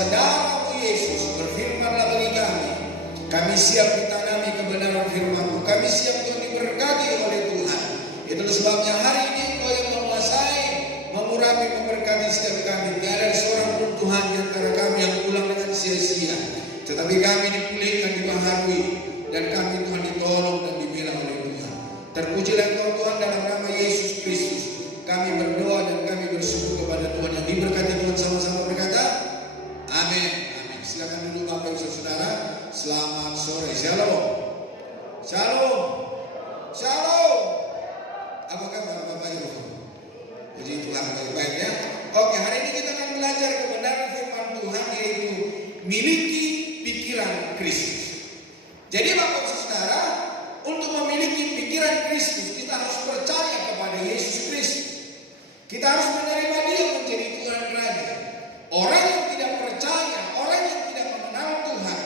kuasa darah-Mu Yesus, berfirman-Lah bagi kami. Kami siap ditanami kebenaran firman-Mu. Kami siap Tuhan diberkati oleh Tuhan. Itulah sebabnya hari ini Engkau yang menguasai, mengurapi, memberkati setiap kami. Tidak ada seorang pun Tuhan di antara kami yang pulang dengan sia-sia, tetapi kami dipulihkan, dibaharui, dan kami Tuhan ditolong dan dibela oleh Tuhan. Terpujilah Engkau Tuhan dalam nama Yesus Kristus. Kami berdoa dan kami bersyukur kepada Tuhan, yang diberkati Tuhan sama-sama berkata amin. Amin. Silakan duduk Bapak Ibu Saudara. Selamat sore. Shalom. Shalom. Shalom. Apa kabar Bapak Ibu? Puji Tuhan, baik-baik ya. Oke, hari ini kita akan belajar kebenaran firman Tuhan, yaitu miliki pikiran Kristus. Jadi Bapak Ibu Saudara, untuk memiliki pikiran Kristus, kita harus percaya kepada Yesus Kristus. Kita harus menerima Dia menjadi Tuhan Raja. Orang yang tidak percaya, orang yang tidak mengenal Tuhan,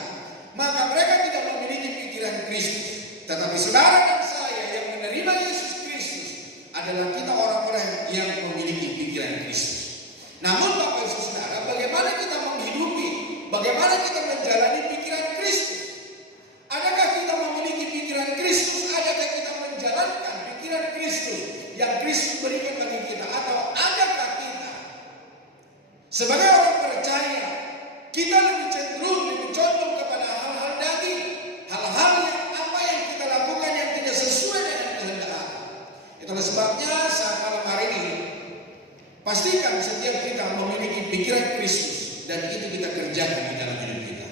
maka mereka tidak memiliki pikiran Kristus. Tetapi saudara dan saya yang menerima Yesus Kristus adalah kita orang-orang yang memiliki pikiran Kristus. Namun Bapak Ibu Saudara, bagaimana kita menghidupi, bagaimana kita menjalani pikiran Kristus? Adakah kita memiliki pikiran Kristus? Adakah kita menjalankan pikiran Kristus yang Kristus berikan bagi kita? Atau adakah kita sebagai orang percaya, kita lebih cenderung, lebih condong kepada hal-hal daging, hal-hal yang apa yang kita lakukan yang tidak sesuai dengan kehendak Allah? Itulah sebabnya saat malam hari ini, pastikan setiap kita memiliki pikiran Kristus, dan itu kita kerjakan di dalam hidup kita.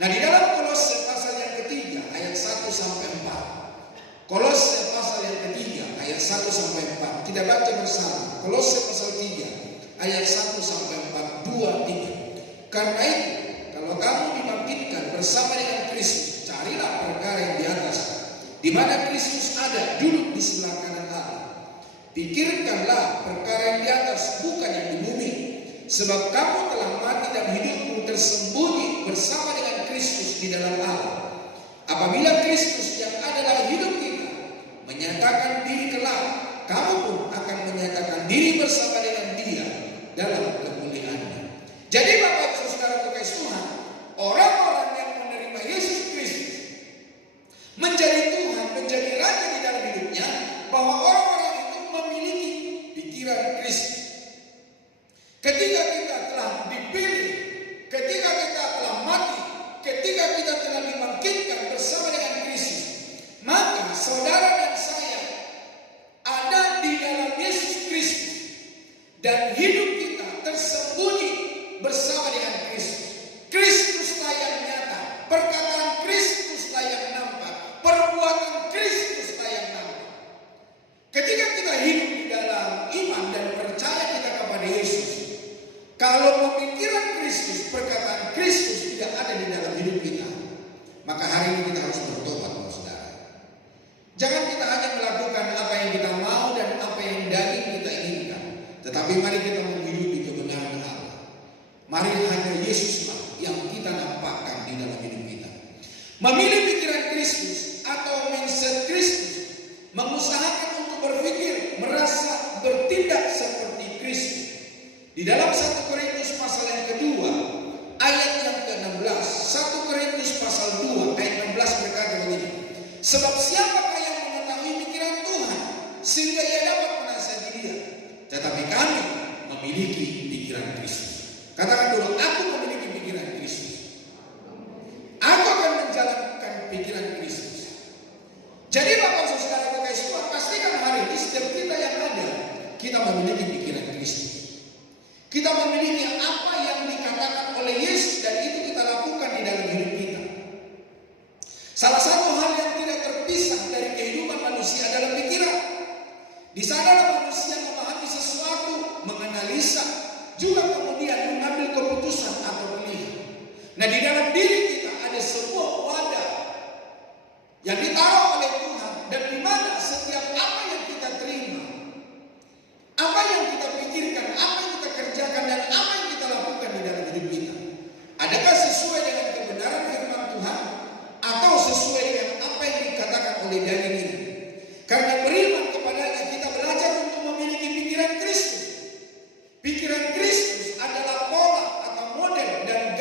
Nah, di dalam Kolose pasal yang ketiga ayat 1 sampai 4. Kolose pasal yang ketiga ayat 1 sampai 4. Kita baca bersama. Kolose pasal 3 ayat 1 sampai 4. 2, 3. Karena itu, kalau kamu dibangkitkan bersama dengan Kristus, carilah perkara yang di atas, di mana Kristus ada, duduk di sebelah kanan Allah. Pikirkanlah perkara yang di atas, bukan yang di bumi. Sebab kamu telah mati dan hidupmu tersembunyi bersama dengan Kristus di dalam Allah. Apabila Kristus yang ada dalam hidup kita menyatakan diri kelak, kamu pun akan menyatakan diri bersama dengan Dia dalam kemuliaannya. Jadi Bapak Ibu Saudara kekasih Tuhan, orang-orang yang menerima Yesus Kristus menjadi Tuhan, menjadi Raja di dalam hidupnya, bahwa orang-orang itu memiliki pikiran Kristus. Ketika kita telah dipilih, ketika kita telah mati, ketika kita telah dibangkitkan bersama dengan Kristus, maka saudara dan saya ada di dalam Yesus Kristus, dan hidup kita tersembunyi bersama dengan Kristus. Kristuslah yang nyata, perkataan Kristuslah yang nampak, perbuatan Kristuslah yang nampak. Ketika kita hidup di dalam iman dan percaya kita kepada Yesus, kalau pemikiran Kristus, perkataan Kristus tidak ada di dalam hidup kita, maka hari ini kita harus bertobat, saudara. Jangan kita hanya melakukan apa yang kita mau dan apa yang daging kita inginkan, tetapi mari kita menghidupi kebenaran Allah. Mari hanya Yesuslah yang kita nampakkan di dalam hidup kita. Memilih pikiran Kristus atau mindset Kristus, mengusahakan untuk berpikir, merasa, bertindak seperti Kristus. Di dalam 1 Korintus pasal yang kedua ayat yang ke-16, 1 Korintus pasal 2 ayat 16 berkata begini. Sebab siapakah yang mengetahui pikiran Tuhan sehingga ia dapat menasihati Dia? Tetapi kami memiliki pikiran Kristus. Katakan dulu, aku memiliki pikiran Kristus. Aku akan menjalankan pikiran Kristus. Jadi Bapak Saudara kekasih Tuhan, pastikan hari ini setiap kita yang ada, kita memiliki pikiran Kristus. Kita memiliki apa yang dikatakan oleh Yesus, dan itu kita lakukan di dalam hidup kita. Salah satu hal yang tidak terpisah dari kehidupan manusia adalah pikiran. Di sana manusia memahami sesuatu, menganalisa, juga kemudian mengambil keputusan atau pilihan. Nah, di dalam diri kita ada sebuah wadah yang ditaruh oleh Tuhan, dan di mana setiap apa yang kita terima, apa yang kita pikirkan, apa yang kita kerjakan, dan apa yang kita lakukan di dalam hidup kita, adakah sesuai dengan kebenaran firman Tuhan atau sesuai dengan apa yang dikatakan oleh daging ini? Karena beriman kepadanya kita belajar untuk memiliki pikiran Kristus. Pikiran Kristus adalah pola atau model dan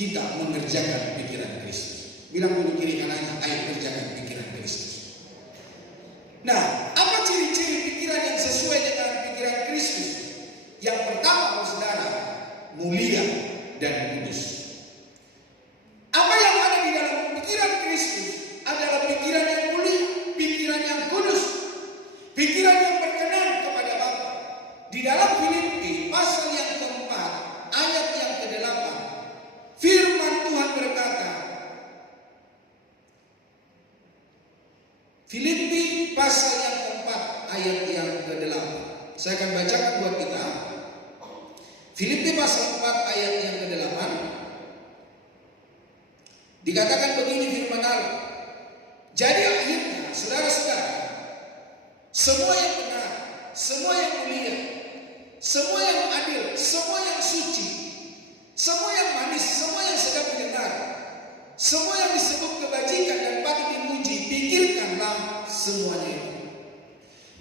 kita mengerjakan pikiran Kristus. Bilang dulu kiri kanannya, ayo kerjakan pikiran Kristus. Nah, apa ciri-ciri pikiran yang sesuai dengan pikiran Kristus? Yang pertama, saudara, mulia dan kudus. Apa yang ada di dalam pikiran Kristus adalah pikiran yang mulia, pikiran yang kudus, pikiran yang berkenan kepada Bapa. Di dalam Filipi pasal yang keempat, ayat yang ke-8, firman Tuhan berkata, Filipi pasal yang keempat, ayat yang ke-8. Saya akan bacakan buat kita. Filipi pasal 4 ayat yang ke-8. Dikatakan begini firman Allah. Jadi akhirnya, saudara-saudara, semua yang benar, semua yang mulia, semua yang adil, semua yang suci, semua yang manis, semua yang sedap didengar, semua yang disebut kebajikan dan patut dipuji, pikirkanlah semuanya itu.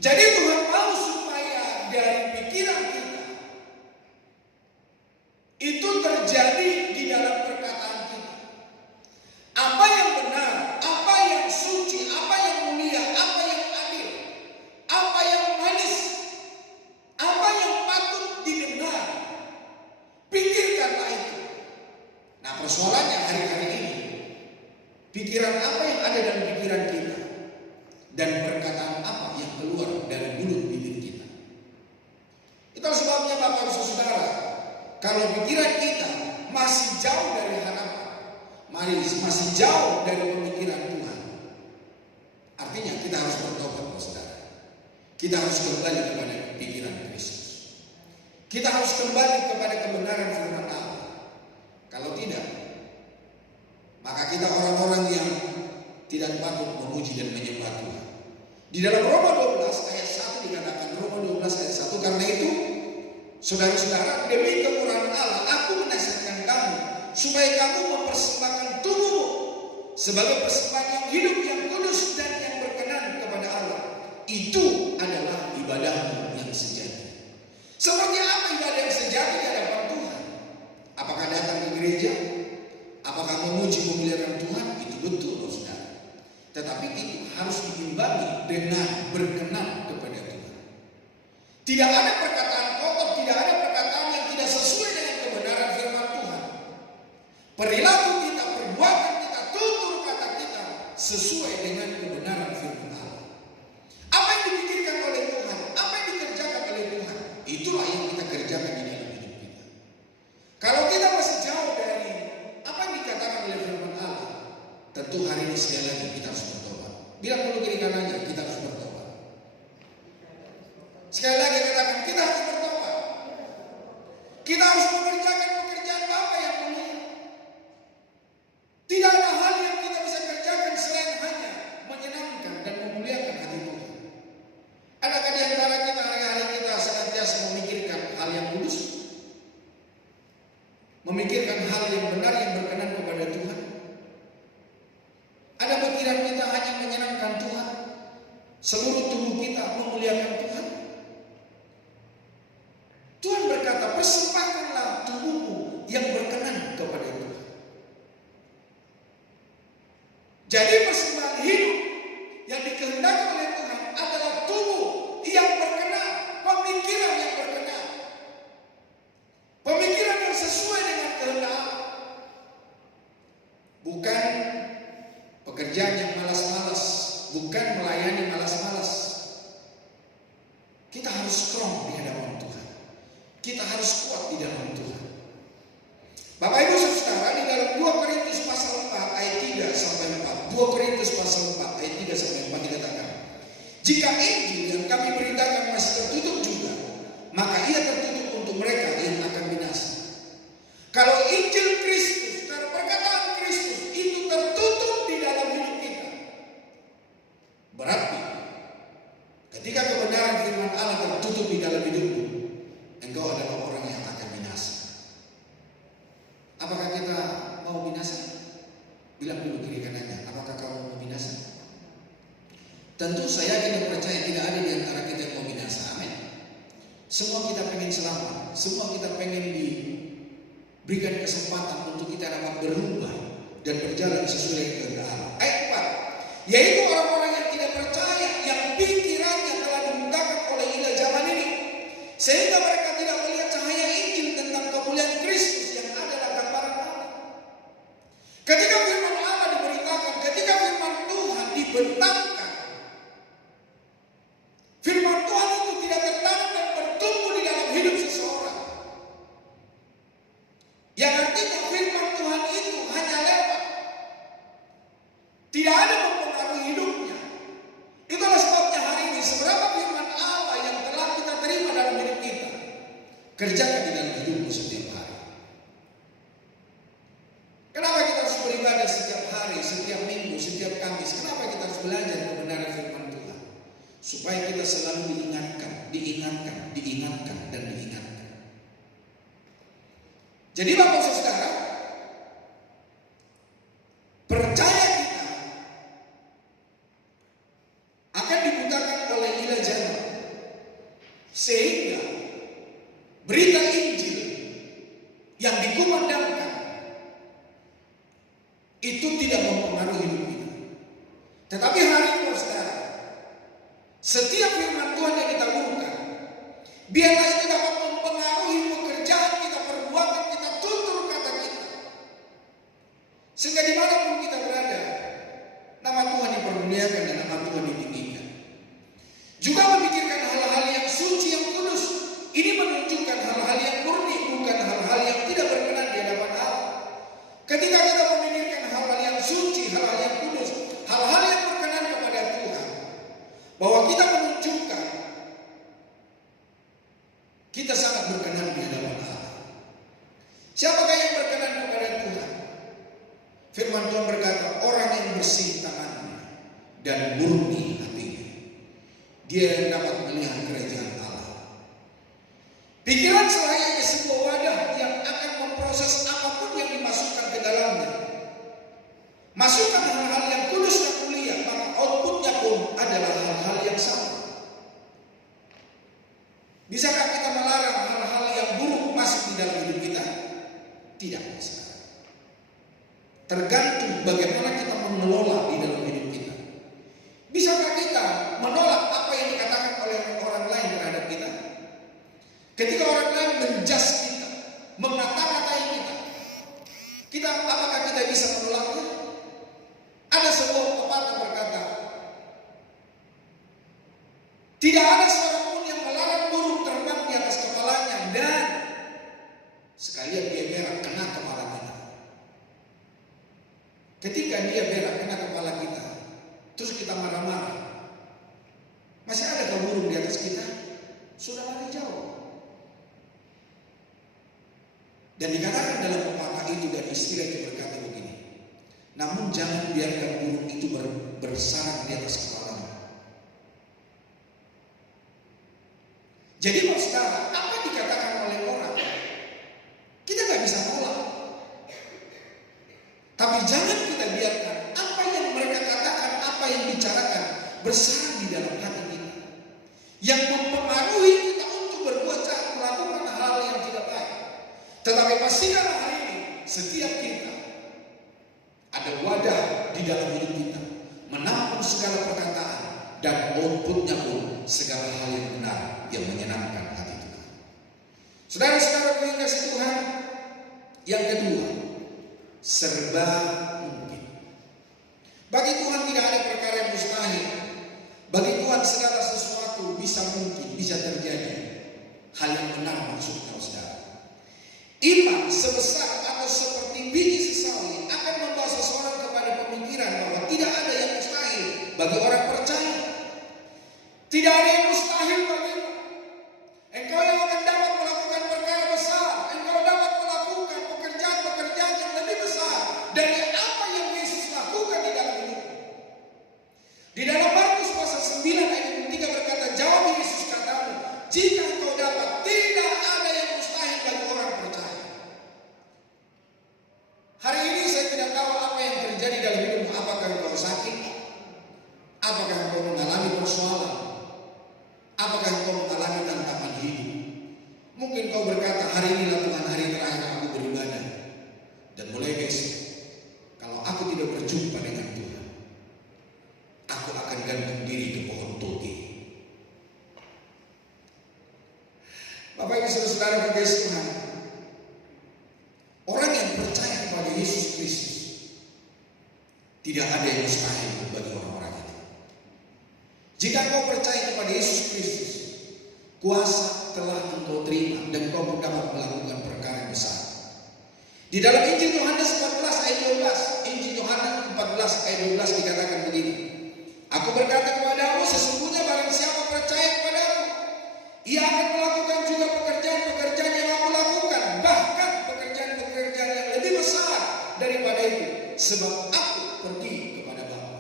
Jadi Tuhan mau supaya dari pikiran kita itu terjadi di dalam perkataan kita. Apa yang benar, apa yang suci, apa yang mulia, apa yang adil, apa yang manis, apa yang patut didengar, pikirkanlah itu. Nah, persoalannya hari-hari ini, pikiran apa yang ada dalam pikiran kita dan perkataan apa yang keluar dari mulut bibir kita. Itulah sebabnya Bapak Ibu Saudara, kalau pikiran kita masih jauh dari harapan, masih jauh dari pemikiran Tuhan, artinya kita harus bertobat, saudara. Kita harus kembali kepada pikiran Kristus. Kita harus kembali kepada kebenaran firman Allah. Kalau tidak, maka kita orang-orang yang tidak patut memuji dan menyembah Tuhan. Di dalam Roma 12 ayat 1 dikatakan, Roma 12 ayat 1, karena itu saudara-saudara, demi kemurahan Allah, aku menasihatkan kamu supaya kamu mempersembahkan tubuhmu sebagai persembahan yang hidup, yang kudus dan yang berkenan kepada Allah. Itu adalah ibadahmu yang sejati. Seperti apa ibadah yang sejati di hadapan Tuhan? Apakah datang ke gereja? Apakah memuji memuliakan Tuhan? Itu betul, saudara. Tetapi itu harus diimbangi dengan berkenan kepada Tuhan. Tidak ada perkataan kotor, tidak ada perkataan yang tidak sesuai dengan kebenaran firman Tuhan. Perilaku kita, perbuatan kita, tutur kata kita sesuai dengan kebenaran firman Allah. Apa yang dipikirkan oleh Tuhan, apa yang dikerjakan oleh Tuhan, itulah yang kita kerjakan di dalam hidup kita. Kalau kita masih jauh dari apa yang dikatakan oleh firman Allah, tentu hari ini sekali lagi kita harus bertobat. Bilang dulu kiri kanannya, kita harus bertobat. Sekali lagi katakan, kita harus bertobat. Kita harus mengerjakan pekerjaan Bapa yang mulia. Tidak ada hal yang kita bisa kerjakan selain hanya menyenangkan dan memuliakan hati Tuhan. Adakah di antara kita hari-hari kita senantiasa memikirkan hal yang kudus? Memikirkan hal yang benar yang berkenan kepada Tuhan? Ada pikiran kita hanya menyenangkan Tuhan? Seluruh tubuh kita memuliakan Tuhan? Tuhan berkata, persembahkanlah tubuhmu yang berkenan kepada Tuhan. Jadi persembahan hidup yang dikehendaki oleh Tuhan adalah tubuh yang berkenan, pemikiran yang berkenan, pemikiran yang sesuai dengan kehendak, bukan pekerjaan yang malas-malas, bukan melayani malas-malas. Kita harus strong di hadapan Tuhan. Kita harus kuat di dalam Tuhan. Bapak Ibu Saudara, di dalam 2 Korintus pasal 4 ayat 3 sampai 4. 2 Korintus pasal 4 ayat 3 sampai 4 dikatakan, jika Injil yang kami beritakan masih tertutup juga, maka ia tertutup untuk mereka yang akan binasa. Kalau Injil Kristus, kalau perkataan Kristus itu tertutup di dalam hidup kita, berarti ketika kebenaran firman Allah tertutup di dalam hidupmu, engkau adalah orang yang akan binasa. Apakah kita mau binasa? Bilang dulu kiri kanannya, apakah kamu mau binasa? Tentu saya yakin dan percaya tidak ada di antara kita yang mau binasa. Amin. Semua kita pengen selamat, semua kita pengen berikan kesempatan untuk kita dapat berubah dan berjalan sesuai kehendak Allah. Ayat 4, yaitu orang-orang yang tidak percaya, yang pikirannya telah dimudahkan oleh ilah zaman ini, sehingga mereka tidak melihat cahaya Injil tentang kemuliaan Kristus yang adalah gambaran Allah. Ketika firman Allah diberitakan, ketika firman Tuhan dibentangkan, firman Tuhan itu tidak tertanam dan bertumbuh di dalam hidup seseorang. Yang artinya firman Tuhan itu hanya lewat, tidak ada mempengaruhi hidupnya. Itulah sebabnya hari ini seberapa firman Allah yang telah kita terima dalam hidup kita, kerjakan di dalam hidupmu setiap hari. Kenapa kita harus beribadah setiap hari, setiap minggu, setiap Kamis? Kenapa kita harus belajar kebenaran firman Tuhan? Supaya kita selalu diingatkan, dan diingatkan. Jadi Bapak Saudara, percaya kita akan dibutakan oleh ilah zaman, sehingga berita Injil yang dikumandangkan itu tidak mempengaruhi hidup kita. Tetapi hari ini Saudara, setiap firman Tuhan yang kita buka, biarlah itu dapat mempengaruhi pekerjaan kita, perbuatan kita, tutur kata kita, sehingga dimanapun kita berada, nama Tuhan dipermuliakan dan nama Tuhan ditinggikan. Juga memikirkan hal-hal yang suci, yang kudus. Ini menunjukkan hal-hal yang murni, bukan hal-hal yang tidak berkenan di hadapan Allah. Ketika kita memikirkan hal-hal yang suci, hal-hal yang kudus, hal-hal yang berkenan kepada Tuhan, bahwa kita menunjukkan kita sangat berkenan di hadapan Allah. Siapakah yang berkenan kepada Tuhan? Firman Tuhan berkata, orang yang bersih tangannya dan murni hatinya, dia yang dapat melihat kerajaan Allah. Pikiran selayaknya sebuah wadah yang akan memproses apapun yang dimasukkan ke dalamnya. Masukkan hal-hal yang kudus dan mulia, maka outputnya pun adalah hal-hal yang sama. Bisakah kita melarang hal-hal yang buruk masuk di dalam hidup kita? Tidak bisa. Tergantung bagaimana kita mengelola di dalam hidup kita. Bisakah kita menolak apa yang dikatakan oleh orang lain terhadap kita? Ketika orang lain menjas kita, mengata-ngatai kita, apakah kita bisa menolaknya? Ada sebuah pepatah berkata, tidak ada seorang pun yang melarang burung terbang di atas kepalanya dan sekalian dia berak kena kepala kita. Ketika dia berak kena kepala kita, terus kita marah-marah, masih ada burung di atas kita? Sudah lari jauh. Dan dikatakan dalam pepatah itu dan istilah itu berkata begini, namun jangan biarkan burung itu bersarang di atas kepalamu. Jadi saudara, apa yang dikatakan oleh orang, kita gak bisa nolak. Tapi jangan kita biarkan apa yang mereka katakan, apa yang bicarakan bersarang di dalam hati kita, yang mempengaruhi kita untuk berbuat jahat, melakukan hal yang tidak baik. Tetapi pastikan hari ini setiap kita ada wadah di dalam hidup kita, menampung segala perkataan dan outputnya pun segala hal yang benar yang menyenangkan hati Tuhan. Saudara-saudara yang kasih Tuhan, yang kedua, serba mungkin. Bagi Tuhan tidak ada perkara yang mustahil. Bagi Tuhan segala sesuatu bisa mungkin, bisa terjadi. Hal yang benar maksudnya saudara. Iman sebesar atau seperti biji sesawi akan membawa seseorang kepada pemikiran bahwa tidak ada yang mustahil bagi orang percaya. Tidak ada yang mustahil bagimu. Engkau yang akan dapat melakukan perkara besar. Engkau dapat melakukan pekerjaan-pekerjaan yang lebih besar dari apa yang Yesus lakukan di dalam hidupmu. Di dalam Markus pasal 9 ayat 3 berkata, jawab Yesus katamu, jika engkau dapat, tidak ada yang mustahil bagi orang percaya. Hari ini saya tidak tahu apa yang terjadi dalam hidupmu. Apakah engkau sakit? Apakah engkau mengalami persoalan? Apakah Bapak Ibu saudara kekasih Tuhan, orang yang percaya kepada Yesus Kristus, tidak ada yang mustahil bagi orang-orang itu. Jika kau percaya kepada Yesus Kristus, kuasa telah engkau terima dan kau dapat melakukan perkara yang besar. Di dalam Injil Yohanes 14 ayat 12, Injil Yohanes 14 ayat 12 dikatakan begini. Aku berkata kepadamu, sesungguhnya barang siapa percaya kepadaku, ia akan melakukan juga pekerjaan-pekerjaan yang aku lakukan, bahkan pekerjaan-pekerjaan yang lebih besar daripada itu, sebab aku pergi kepada Bapa.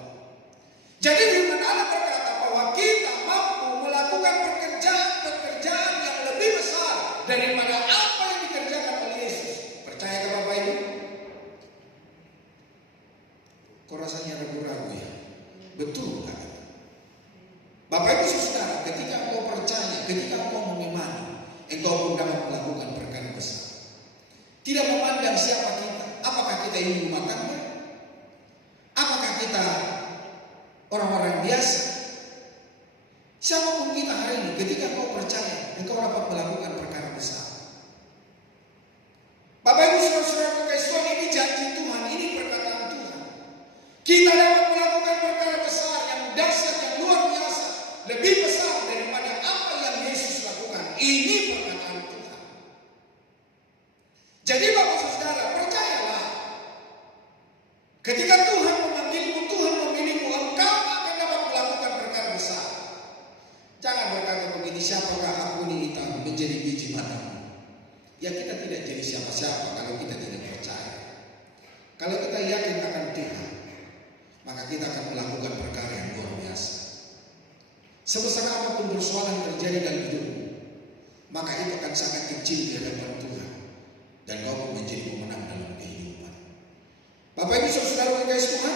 Jadi firman Allah berkata bahwa kita mampu melakukan pekerjaan-pekerjaan yang lebih besar daripada apa yang dikerjakan oleh Yesus. Percaya ke Bapak Ibu? Kok rasanya ragu-ragu ya? Betul kan? Bapak Ibu saudara, ketika engkau percaya, ketika engkau mengimani, engkau pun dapat melakukan perkara besar. Tidak memandang siapa kita, apakah kita ini rumah tangga, apakah kita orang-orang biasa, siapapun kita hari ini, ketika engkau percaya, engkau dapat melakukan perkara besar. Bapak Ibu saudara kekasih Tuhan, ini janji Tuhan, ini perkataan Tuhan. Kita dapat melakukan perkara besar yang dahsyat, yang luar biasa, lebih besar daripada apa yang Yesus lakukan. Ini perkataan Tuhan. Jadi Bapak saudara, percayalah. Ketika Tuhan memanggilmu, Tuhan memilihmu, engkau akan dapat melakukan perkara besar. Jangan berkata begini, siapakah aku ini hitam menjadi biji matamu. Ya kita tidak jadi siapa-siapa kalau kita tidak percaya. Kalau kita yakin akan Tuhan, maka kita akan melakukan perkara yang luar biasa. Sebesar apapun persoalan terjadi dalam hidupmu, maka itu akan sangat kecil di hadapan Tuhan, dan kau menjadi pemenang dalam kehidupan. Bapak Ibu saudara kekasih Tuhan,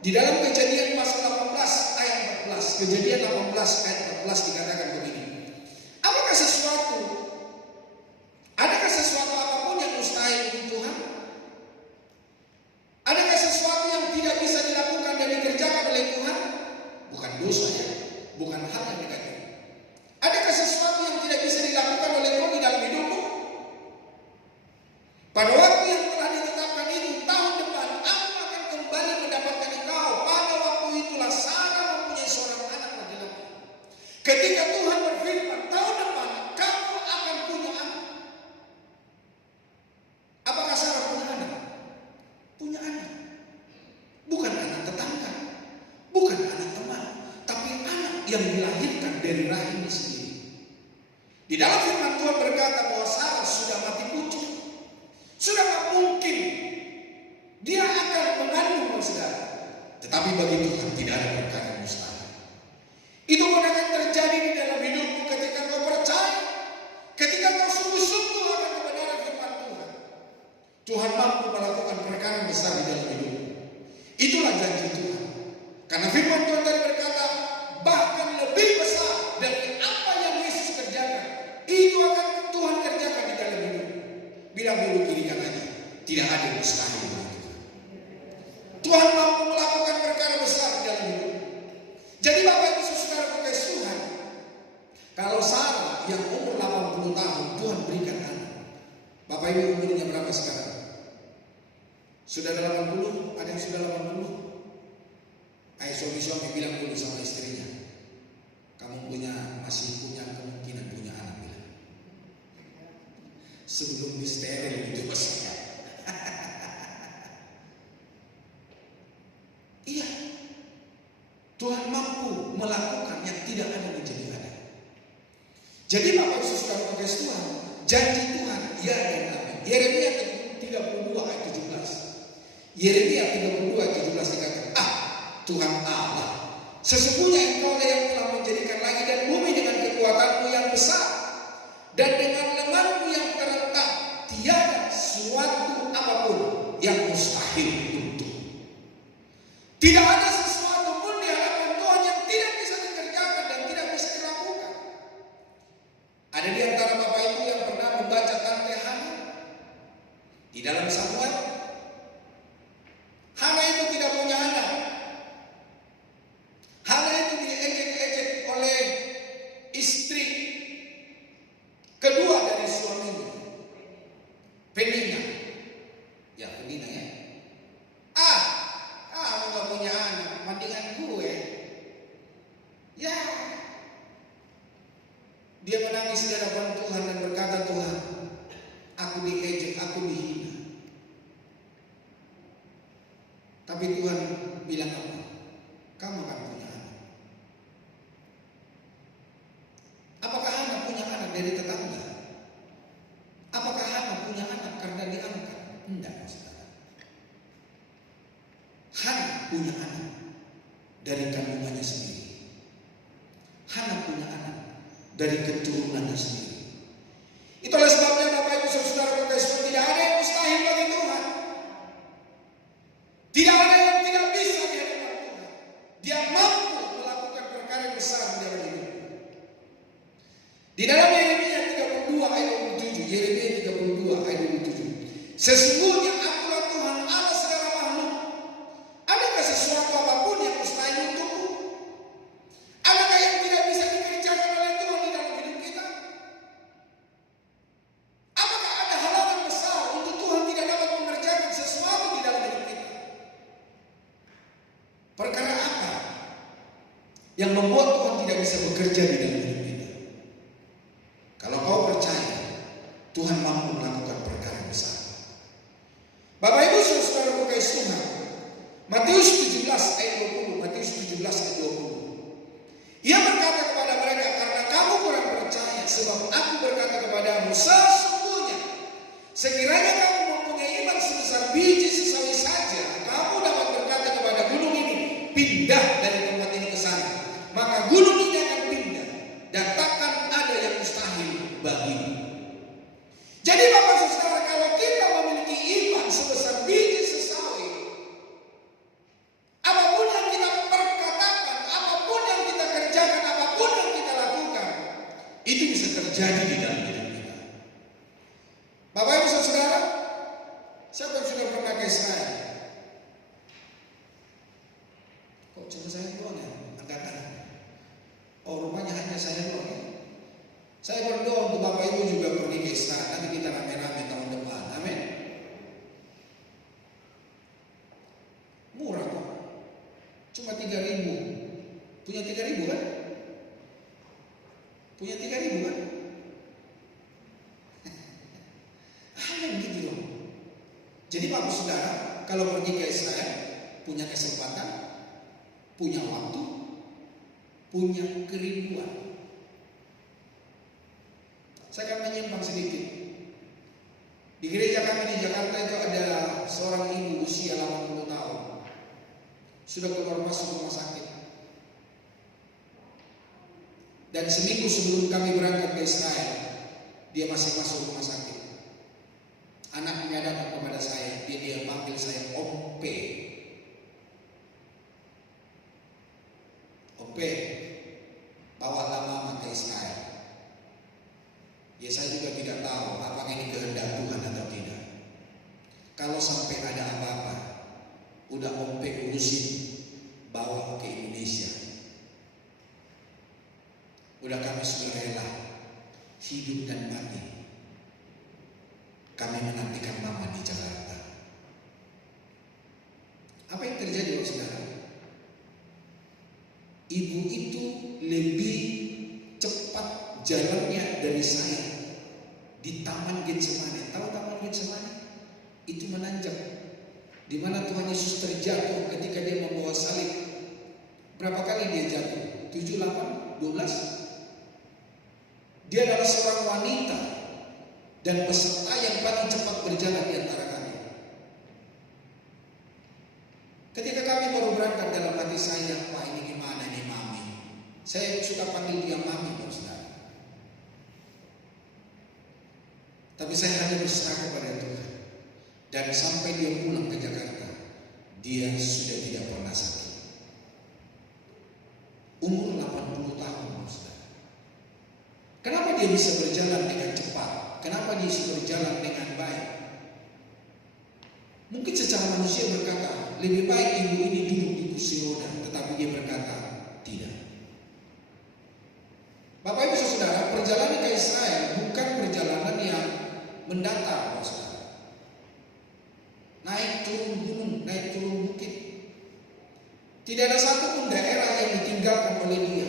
di dalam Kejadian pasal 18 ayat 14, Kejadian 18 ayat 14 dikatakan begini. Adakah sesuatu apapun yang mustahil untuk Tuhan? Adakah sesuatu yang tidak bisa dilakukan dan dikerjakan oleh Tuhan? Bukan dosa ya, bukan hal yang negatif. Adakah sesuatu yang tidak bisa dilakukan oleh Tuhan di dalam hidupmu? Pada waktu yang telah ditetapkan itu, tahun depan aku akan kembali mendapatkan engkau. Pada waktu itulah Sarah mempunyai seorang anak laki-laki. Ketika Tuhan berfirman, tahun depan kamu akan punya anak. Apakah Sarah punya anak? Punya anak. Bukan anak tetangga, bukan anak teman, tapi anak yang dilahirkan dari rahimnya sendiri. Di dalam firman Tuhan berkata bahwa Sarah sudah mati pucuk. Sudah tak mungkin dia akan mengandung saudara. Tetapi bagi Tuhan tidak ada perkara yang mustahil. Itu pun akan terjadi di dalam hidupmu ketika kau percaya, ketika kau sungguh-sungguh akan kebenaran firman Tuhan. Tuhan mampu melakukan perkara besar di dalam hidupmu. Itulah janji Tuhan. Karena firman Tuhan tadi berkata, bahkan lebih besar dari apa yang Yesus kerjakan, itu akan Tuhan kerjakan di dalam hidupmu. Bilang dulu kiri kanannya, tidak ada yang mustahil bagi Tuhan. Tuhan mampu melakukan perkara besar di dalam hidup. Jadi Bapak Ibu saudara kekasih Tuhan, kalau Sarah yang umur 80 tahun Tuhan berikan anak. Bapak Ibu umurnya berapa sekarang? Sudah 80? Ada yang sudah 80? Ayo suami-suami bilang dulu sama istrinya, kamu masih punya kemungkinan punya anak. Sebelum disteril itu pastinya. Iya, Tuhan mampu melakukan yang tidak ada menjadi ada. Jadi Bapak Ibu saudara kekasih Tuhan, janji Tuhan ya dan amin. Yeremia 32 ayat 17. Yeremia 32 ayat 17 dikatakan, Tuhan Allah, sesungguhnya Engkau yang telah menjadikan langit dan bumi dengan kekuatanmu yang besar, dan dengan lenganmu yang terentang, tiada suatu apapun yang mustahil untuk. Tidak ada sesuatu pun di hadapan Tuhan yang tidak bisa dikerjakan dan tidak bisa dilakukan. Ada di antara Bapak Ibu yang pernah membaca Tante Hana di dalam Samuel. Hana itu tidak punya anak. Hana itu diejek-ejek oleh istri kedua Dia menangis di hadapan Tuhan dan berkata, Tuhan, aku diejek, aku dihina. Tapi Tuhan bilang apa? Kamu akan punya anak. Apakah Hana punya anak dari tetangga? Apakah Hana punya anak karena diangkat? Tidak, saudara. Hana punya anak dari kandungannya sendiri. Hana punya anak dari keturunannya sendiri. Itulah sebabnya Bapak Ibu Saudara Kasih, tidak ada yang mustahil bagi Tuhan. Tidak ada yang tidak bisa di hadapan Tuhan. Dia mampu melakukan perkara yang besar di dalam hidup. Di dalam Yeremia 32 ayat 27, Yeremia 32 ayat 27. Sesungguhnya akulah Tuhan Allah segala makhluk. Adakah sesuatu apapun yang mustahil untukku? Adakah yang tidak bisa dikerjakan oleh Tuhan di dalam hidup kita? Apakah ada halangan besar untuk Tuhan tidak dapat mengerjakan sesuatu di dalam hidup kita? Perkara apa yang membuat Tuhan tidak bisa bekerja di dalam hidup kita? Kalau kau percaya, Tuhan mampu melakukan perkara yang besar. Bapak Ibu Saudara kasih Tuhan, Matius 17 ayat 20, Matius 17 ayat 20. Ia berkata kepada mereka, karena kamu kurang percaya, sebab aku berkata kepadamu, sesungguhnya sekiranya kamu mempunyai iman sebesar biji sesawi saja, kamu dapat berkata kepada gunung ini, pindah dari tempat ini ke sana, maka gunung ini akan pindah, dan takkan ada yang mustahil bagimu. Jadi Bapak Saudara, kalau kita memiliki iman sebesar biji sesawi, apapun yang kita perkatakan, apapun yang kita kerjakan, apapun yang kita lakukan, itu bisa terjadi di dalam hidup kita. Bapak Ibu Saudara, siapa yang sudah pernah ke Israel? Kok cuma saya doang ya? Angkat tangan. Oh, rupanya hanya saya doang ya? Saya berdoa untuk Bapak Ibu juga pergi ke Israel. Nanti kita rame-rame tahun depan. Amin. Murah kok. Cuma 3.000. Punya 3.000 kan? Punya 3.000 kan? Hanya begitu loh. Jadi Bapak Saudara, kalau pergi ke Israel, punya kesempatan, punya waktu, punya kerinduan. Saya akan menyimpang sedikit. Di gereja kami di Jakarta itu ada seorang ibu usia 80 tahun. Sudah keluar masuk rumah sakit. Dan seminggu sebelum kami berangkat ke Israel, dia masih masuk rumah sakit. Anaknya datang kepada saya, dia panggil saya Om P. Om P, bawalah mama ke Israel. Ya saya juga tidak tahu apakah ini kehendak Tuhan atau tidak. Kalau sampai ada apa-apa, udah Om P urusin, bawa ke Indonesia. Udah kami sudah rela, hidup dan mati. Kami menantikan mama di Jakarta. Apa yang terjadi, saudara? Ibu itu lebih cepat jalannya dari saya di Taman Getsemani. Tahu Taman Getsemani? Itu menanjak, di mana Tuhan Yesus terjatuh ketika dia membawa salib. Berapa kali dia jatuh? 7, 8, 12? Dia adalah seorang wanita dan peserta yang paling cepat berjalan di antara kami. Ketika kami baru berangkat, dalam hati saya, wah ini gimana nih mami? Saya suka panggil dia mami, saudara. Tapi saya hanya berserah kepada Tuhan. Dan sampai dia pulang ke Jakarta, dia sudah tidak pernah sakit. Umur 80 tahun, saudara. Kenapa dia bisa berjalan dengan cepat? Kenapa dia bisa berjalan dengan baik? Mungkin secara manusia berkata, lebih baik ibu ini duduk di kursi roda. Tetapi dia berkata, tidak. Bapak Ibu Saudara, perjalanan ke Israel bukan perjalanan yang mendatar, saudara. Naik turun gunung, naik turun bukit. Tidak ada satupun daerah yang ditinggalkan oleh dia.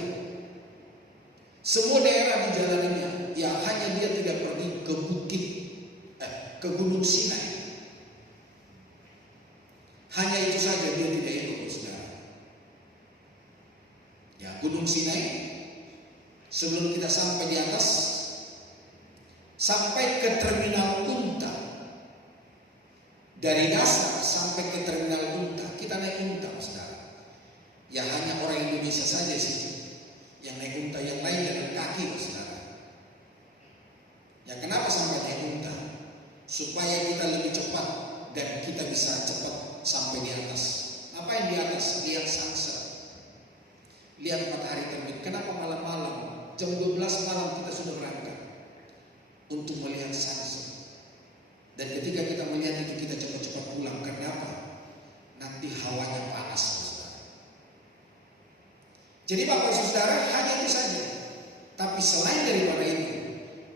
Semua daerah dijalaninya, ya hanya dia tidak pergi ke ke Gunung Sinai. Hanya itu saja dia tidak ikut, saudara. Ya, Gunung Sinai, sebelum kita sampai di atas, sampai ke terminal unta. Dari dasar sampai ke terminal unta, kita naik unta, saudara. Ya hanya orang Indonesia saja sih yang naik unta, yang lain jalan kaki, saudara. Ya kenapa sampai naik unta? Supaya kita lebih cepat dan kita bisa cepat sampai di atas. Apa yang di atas? Lihat sunset, lihat matahari terbit. Kenapa malam-malam jam 12 malam kita sudah berangkat untuk melihat sunset? Dan ketika kita melihat itu kita cepat-cepat pulang. Kenapa? Nanti hawanya panas, saudara. Jadi Bapak Ibu Saudara, hanya itu saja. Tapi selain daripada itu,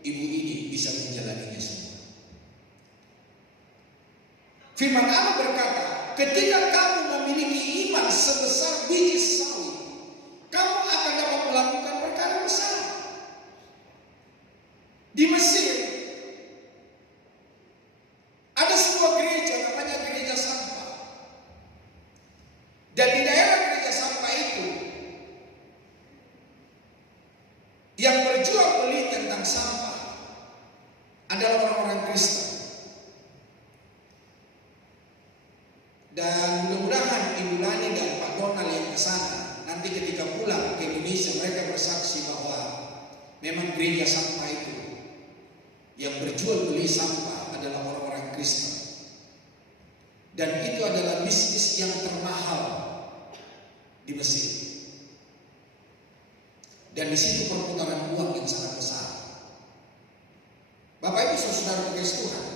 ibu ini bisa menjalaninya semua. Firman Allah berkata, ketika kamu memiliki iman sebesar biji sawi, kamu akan dapat melakukan perkara besar. Di Mesir ada sebuah gereja namanya gereja sampah. Dan di daerah gereja sampah itu, yang berjual beli tentang sampah adalah orang-orang Kristen. Dan mudah-mudahan Ibu Lani dan Pak Donald yang ke sana nanti ketika pulang ke Indonesia mereka bersaksi bahwa memang gereja sampah itu yang berjual beli sampah adalah orang-orang Kristen. Dan itu adalah bisnis yang termahal di Mesir. Dan di situ perputaran uang yang sangat besar. Bapak Ibu Saudara kasih Tuhan,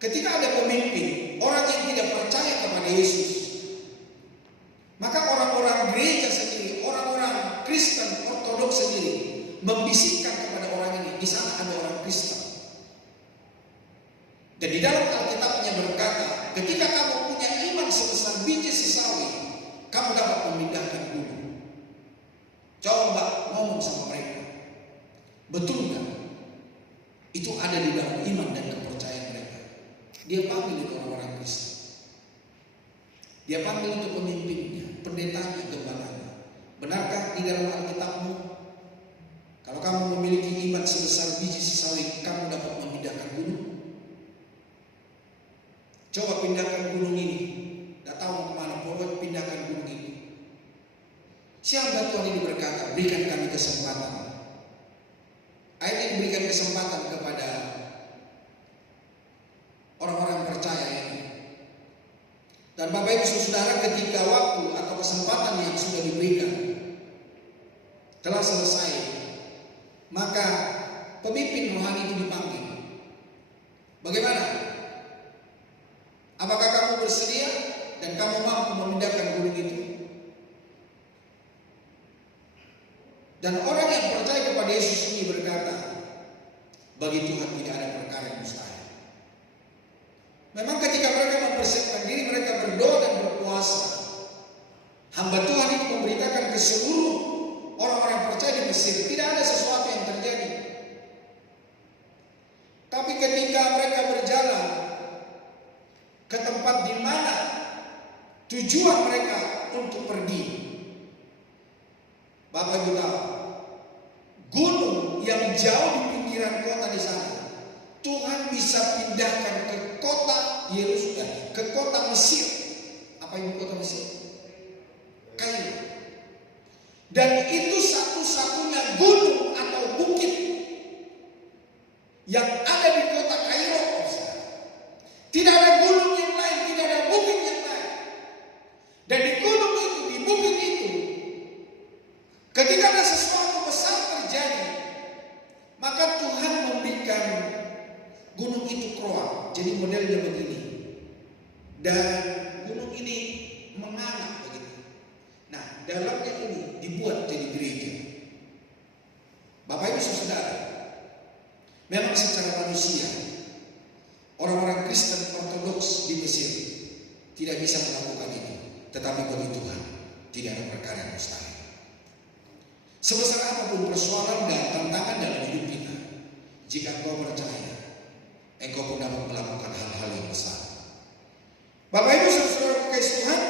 ketika ada pemimpin orang yang tidak percaya kepada Yesus, maka orang-orang gereja sendiri, orang-orang Kristen Ortodoks sendiri membisikkan kepada orang ini, di sana ada orang Kristen. Dan di dalam Alkitabnya berkata, ketika kamu punya iman sebesar biji sesawi, kamu dapat memindahkan gunung. Coba ngomong sama mereka, betul nggak? Itu ada di dalam iman dan kepercayaan mereka. Dia panggil itu orang-orang Kristen. Dia panggil itu pemimpinnya, pendetanya, gembalanya. Benarkah di dalam Alkitabmu, kalau kamu memiliki iman sebesar biji sesawi, kamu dapat memindahkan gunung? Coba pindahkan gunung ini. Tidak tahu kemana, pokoknya pindahkan gunung ini. Siapa Tuhan ini berkata, berikan kami kesempatan. Ayat ini diberikan kesempatan kepada orang-orang percaya ini. Dan Bapak Ibu Saudara, ketika waktu atau kesempatan yang sudah diberikan telah selesai, maka pemimpin rohani itu dipanggil. Bagaimana? Apakah kamu bersedia dan kamu mampu memindahkan gunung itu? Dan orang yang percaya kepada Yesus ini berkata, bagi Tuhan tidak ada perkara yang mustahil. Memang ketika mereka mempersiapkan diri, mereka berdoa dan berpuasa. Hamba Tuhan itu memberitakan ke seluruh orang-orang percaya di Mesir, tidak ada sesuatu yang terjadi. Tapi ketika mereka berjalan ke tempat di mana tujuan mereka untuk pergi, Bapak Ibu tahu, gunung yang jauh di pinggiran kota di sana, Tuhan bisa pindahkan ke kota Yerusalem, ke kota Mesir. Apa itu kota Mesir? Kairo. Dan itu satu-satunya gunung atau bukit yang ada di kota Kairo. Tidak ada gunung yang lain, tidak ada bukit yang lain. Dan di gunung itu, di bukit itu, ketika ada sesuatu besar terjadi, maka Tuhan memberikan gunung itu keruak. Jadi modelnya begini. Dan gunung ini menganga begitu. Nah, dalamnya ini dibuat jadi gereja. Bapak Ibu Saudara, memang secara manusia, orang-orang Kristen Ortodoks di Mesir tidak bisa melakukan itu. Tetapi bagi Tuhan tidak ada perkara yang mustahil. Sebesar apapun persoalan dan tantangan dalam hidup kita, jika engkau percaya, engkau pun dapat melakukan hal-hal yang besar. Bapak Ibu saudara kasih Tuhan,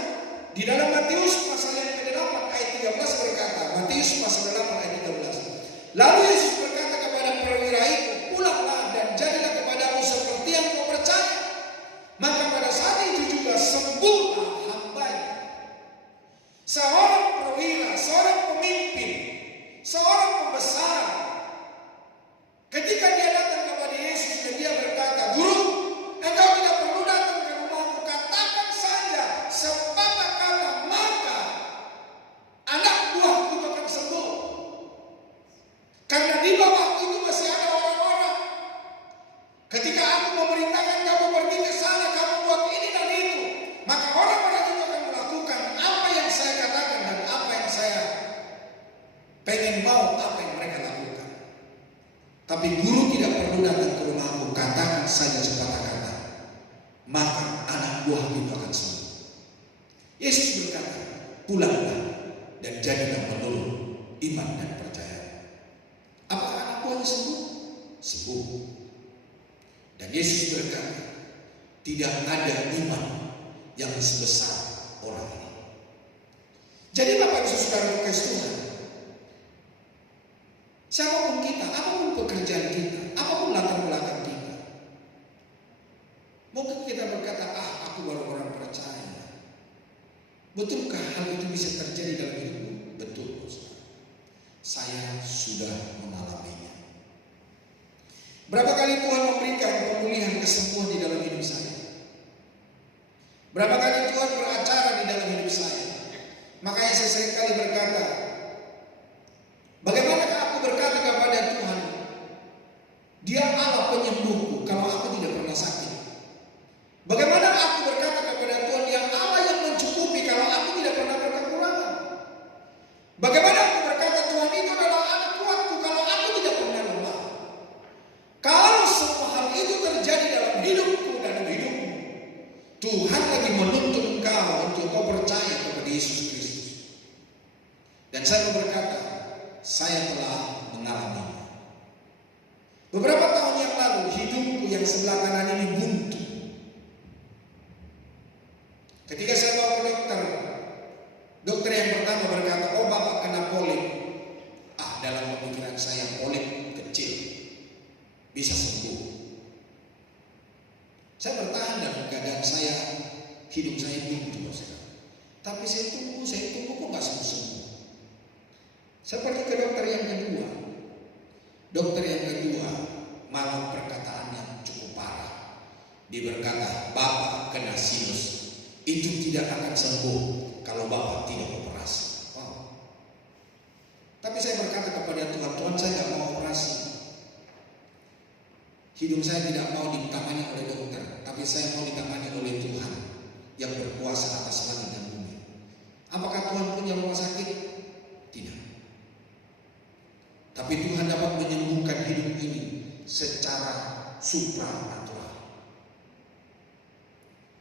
di dalam Matius pasal yang ke-8 ayat 13 berkata, Matius pasal 8 ayat 13. Lalu Yesus berkata kepada perwira itu, pulanglah dan jadilah kepadamu seperti yang kau percaya. Maka pada saat itu juga sembuhlah hambanya. Seorang perwira, seorang pemimpin, seorang pembesar, ketika dia datang kepada Yesus dan dia berkata, Guru, engkau tidak perlu datang ke rumahku, katakan saja sepatah kata, maka anak buahku akan sembuh. Karena di bawah itu masih ada orang-orang. Ketika aku memerintahkan kamu pergi ke sana, kamu buat ini dan itu, maka orang-orang itu akan melakukan apa yang saya katakan dan apa yang saya pengen mau, apa yang mereka lakukan. Tapi guru tidak perlu datang ke rumahmu, katakan saja sepatah kata, maka anak buah itu akan sembuh. Yesus berkata, pulanglah dan jadilah menurut iman dan percaya. Apakah anak buahnya sembuh? Sembuh. Dan Yesus berkata, tidak ada iman yang sebesar orang ini. Jadi Bapak Ibu Saudara kasih Tuhan, siapapun kita, apapun pekerjaan kita, apapun latar belakang kita, mungkin kita berkata, aku baru orang percaya. Betulkah hal itu bisa terjadi dalam hidupmu? Betul, Ustaz. Saya sudah mengalaminya. Berapa kali Tuhan memberikan pemulihan kesembuhan di dalam hidup saya? Berapa kali Tuhan beracara di dalam hidup saya? Makanya saya sering kali berkata, bagaimanakah aku berkata kepada Tuhan, Dia Allah penyembuhku kalau aku tidak pernah sakit? Bagaimana aku berkata kepada Tuhan, Dia Allah yang mencukupi kalau aku tidak pernah berkekurangan? Bagaimana aku berkata Tuhan itu adalah anak kuatku kalau aku tidak pernah lemah? Kalau semua hal itu terjadi dalam hidupku dan dalam hidupmu, Tuhan lagi menuntut engkau untuk kau percaya kepada Yesus Kristus. Dan saya berkata, saya telah mengalaminya. Beberapa tahun yang lalu hidupku yang sebelah kanan ini buntu. Ketika saya bawa ke dokter yang pertama berkata, oh Bapak kena polip. Dalam pemikiran saya polip kecil, bisa sembuh. Saya bertahan dalam keadaan saya, hidup saya buntu. Tapi saya tunggu kok gak sembuh-sembuh. Saya pergi ke dokter yang kedua. Dokter yang kedua malah perkataan yang cukup parah. Dia berkata, Bapak kena sinus. Itu tidak akan sembuh kalau Bapak tidak operasi. Wow. Tapi saya berkata kepada Tuhan, Tuhan saya tidak mau operasi. Hidup saya tidak mau ditangani oleh dokter, tapi saya mau ditangani oleh Tuhan yang berkuasa atas langit dan bumi. Apakah Tuhan punya rumah sakit? Tidak. Tapi Tuhan dapat menyembuhkan hidup ini secara supranatural.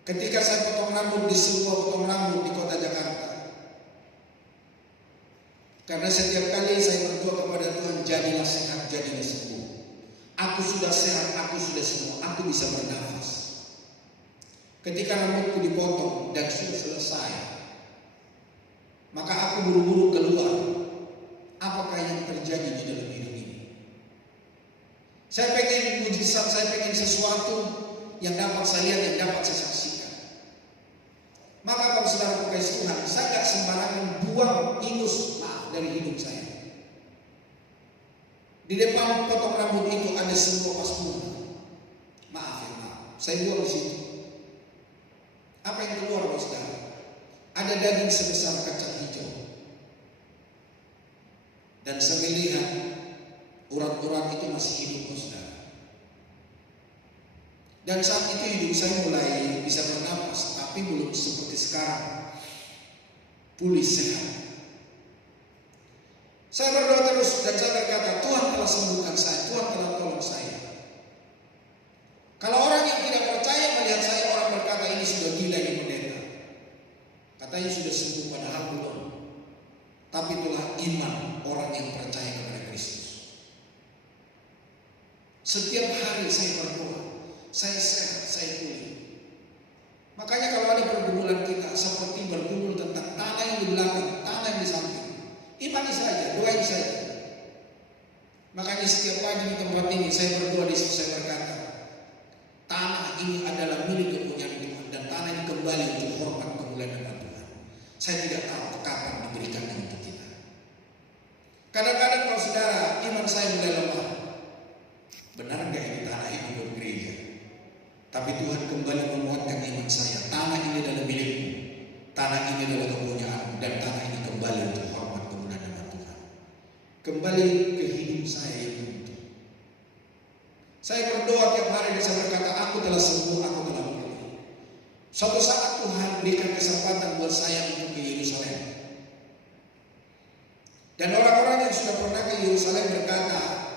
Ketika saya potong rambut di sebuah potong rambut di kota Jakarta, karena setiap kali saya berdoa kepada Tuhan, jadilah sehat, jadilah sembuh. Aku sudah sehat, aku sudah sembuh, aku bisa bernafas. Ketika rambutku dipotong dan sudah selesai, maka aku buru-buru keluar. Apakah yang terjadi di dalam hidup ini? Saya pengen mujizat, saya pengen sesuatu yang dapat saya lihat, yang dapat saya saksikan. Maka kalau saudara kasih Tuhan, saya gak sembarangan buang ingus dari hidup saya. Di depan potong rambut itu ada sebuah pas bunga. Maaf. Saya buang di situ. Apa yang keluar, saudara? Ada daging sebesar kacang hijau. Dan saya melihat urat-urat itu masih hidup, saudara. Dan saat itu hidup saya mulai bisa bernapas, tapi belum seperti sekarang. Pulih sehat. Saya berdoa terus dan saya berkata, Tuhan telah sembuhkan saya, Tuhan telah tolong saya. Kalau orang yang tidak percaya melihat saya, orang berkata ini sudah gila, ini pendeta. Katanya sudah sembuh, padahal belum. Tapi itulah iman orang yang Setiap hari saya berdoa, saya sehat, saya pulih. Makanya kalau ada pergumulan kita seperti bergumul tentang tanah yang di belakang, tanah yang di samping, imani saja, doain saja. Makanya setiap pagi di tempat ini saya berdoa, di situ saya berkata, tanah ini adalah milik kepunyaan Tuhan dan tanah ini kembali untuk hormat kemuliaan nama Tuhan. Saya tidak tahu kapan diberikannya untuk kita. Kadang-kadang kalau saudara, iman saya mulai lemah. Benar enggak ini tanah ini bergereja? Tapi Tuhan kembali menguatkan iman saya. Tanah ini adalah milikmu, tanah ini adalah kepunyaanmu, dan tanah ini kembali untuk hormat kemuliaan nama Tuhan. Kembali ke hidup saya yang utuh. Saya berdoa tiap hari dan saya berkata, aku telah sembuh, aku telah pulih. Suatu saat Tuhan berikan kesempatan buat saya untuk ke Yerusalem. Dan orang-orang yang sudah pernah ke Yerusalem berkata,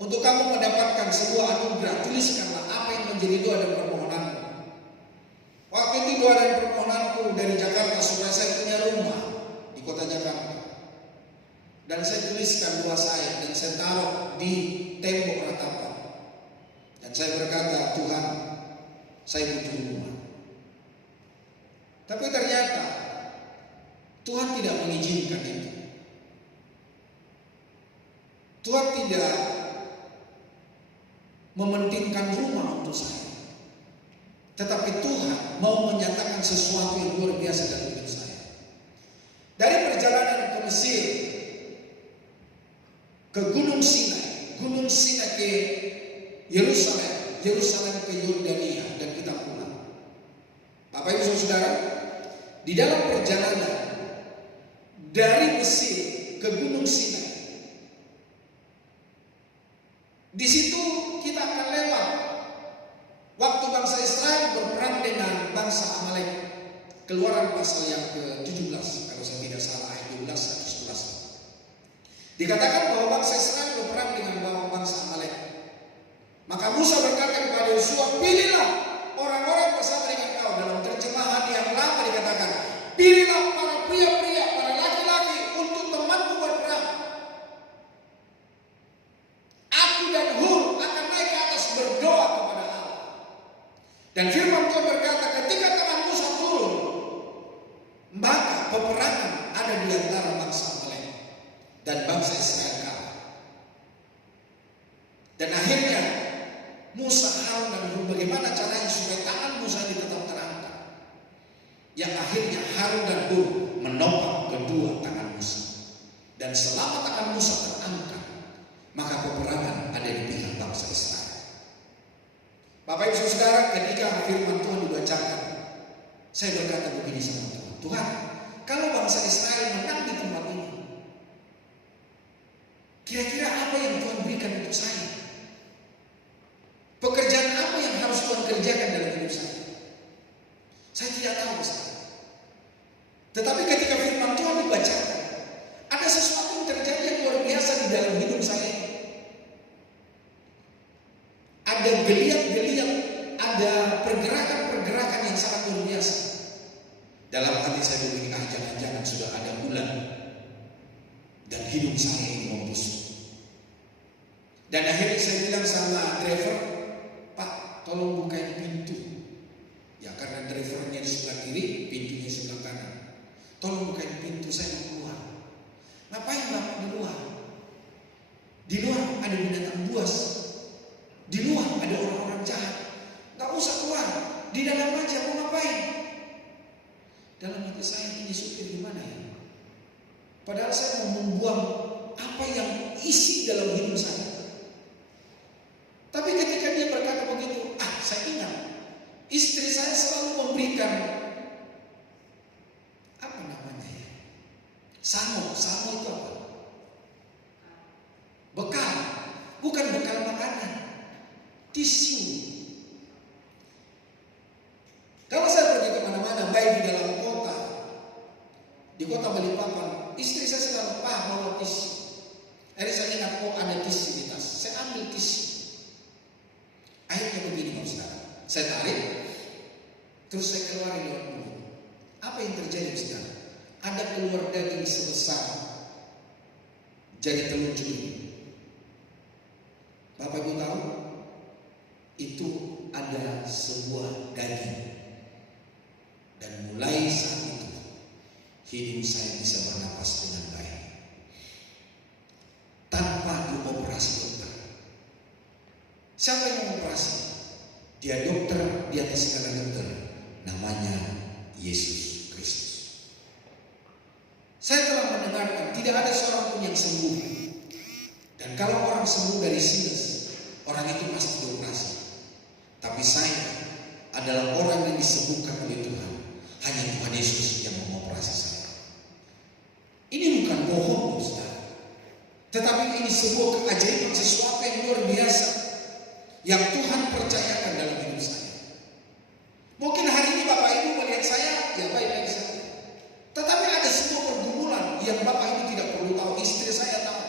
untuk kamu mendapatkan sebuah anugerah, tuliskanlah apa yang menjadi doa dan permohonanmu. Waktu itu doa dan permohonanku dari Jakarta supaya saya punya rumah di kota Jakarta. Dan saya tuliskan doa saya dan saya taruh di tembok ratapan. Dan saya berkata, Tuhan, saya butuh rumah. Tapi ternyata Tuhan tidak mengizinkan itu. Tuhan tidak mementingkan rumah untuk saya. Tetapi Tuhan mau menyatakan sesuatu yang luar biasa dalam hidup saya. Dari perjalanan ke Mesir, ke Gunung Sinai ke Yerusalem, Yerusalem ke Yordania, dan kita pulang. Bapak Ibu Saudara, di dalam perjalanan dari Mesir ke Gunung Sinai, di situ kita akan lewat waktu bangsa Israel berperang dengan bangsa Amalek. Keluaran pasal yang ke-17 kalau saya tidak salah, ayat 12 atau 11. Dikatakan bahwa bangsa Israel berperang dengan bangsa Amalek. Maka Musa berkata kepada Yosua, pilihlah orang-orang bersama dengan kau. Dalam terjemahan yang lama dikatakan, pilihlah para pria-pria, para laki-laki untuk temanmu berperang. Aku dan Hur akan naik ke atas berdoa kepada Allah. Dan firman Tuhan berkata, ketika tangan Musa turun, maka peperangan ada di antara bangsa Amalek dan bangsa Israel kalah. Dan akhirnya Musa, Harun dan Hur, bagaimana caranya supaya tangan Musa ini tetap terangkat? Yang akhirnya Harun dan Hur menopang kedua tangan Musa. Dan selama tangan Musa terangkat, maka peperangan ada di pihak bangsa Israel. Bapak Ibu Saudara, ketika firman Tuhan dibacakan, saya berkata begini sama Tuhan, Tuhan, kalau bangsa Israel menang di tempat ini, kira-kira apa yang Tuhan berikan untuk saya? Pekerjaan apa yang harus Tuhan kerjakan dalam hidup saya? Saya tidak tahu, Ustaz. Tetapi ketika firman Tuhan dibacakan, ada sesuatu yang terjadi yang luar biasa di dalam hidup saya. Ada geliat-geliat, ada pergerakan-pergerakan yang sangat luar biasa. Dalam hati saya begini, jangan-jangan sudah ada bulan dan hidup saya ini membusuk. Dan akhirnya saya bilang sama driver, Pak, tolong bukain pintu. Ya karena drivernya di sebelah kiri, pintunya di sebelah kanan. Tolong bukain pintu, saya mau keluar. Ngapain Bapak di luar? Di luar ada binatang buas. Di luar ada orang-orang jahat. Gak usah keluar, di dalam aja, mau ngapain? Dalam hati saya, ini supir gimana ya? Padahal saya mau membuang apa yang isi dalam hidup saya. Tapi ketika dia berkata begitu, saya ingat istri saya selalu memberikan apa namanya ya? Samo itu apa? Bekal, bukan bekal makanan, tisu. Kalau saya pergi kemana-mana, baik di dalam kota, di kota Balikpapan, istri saya selalu bawa tisu. Akhirnya saya ingat, ada tisu di tas. Saya ambil tisu. Akhirnya begini Pak Saudara, saya tarik, terus saya keluarin lewat mulut. Apa yang terjadi Saudara? Ada keluar daging sebesar jari telunjuk. Bapak Ibu tahu? Siapa yang mengoperasi? Dia dokter di atas segala dokter, namanya Yesus Kristus. Saya telah mendengarkan tidak ada seorang pun yang sembuh. Dan kalau orang sembuh dari sinus, orang itu pasti dioperasi. Tapi saya adalah orang yang disembuhkan oleh Tuhan. Hanya Tuhan Yesus yang mengoperasi saya. Ini bukan bohong, saudara. Tetapi ini sebuah keajaiban, sesuatu yang luar biasa yang Tuhan percayakan dalam hidup saya. Mungkin hari ini Bapak Ibu melihat saya, ya baik-baik saja. Tetapi ada sebuah pergumulan yang Bapak Ibu tidak perlu tahu, istri saya tahu.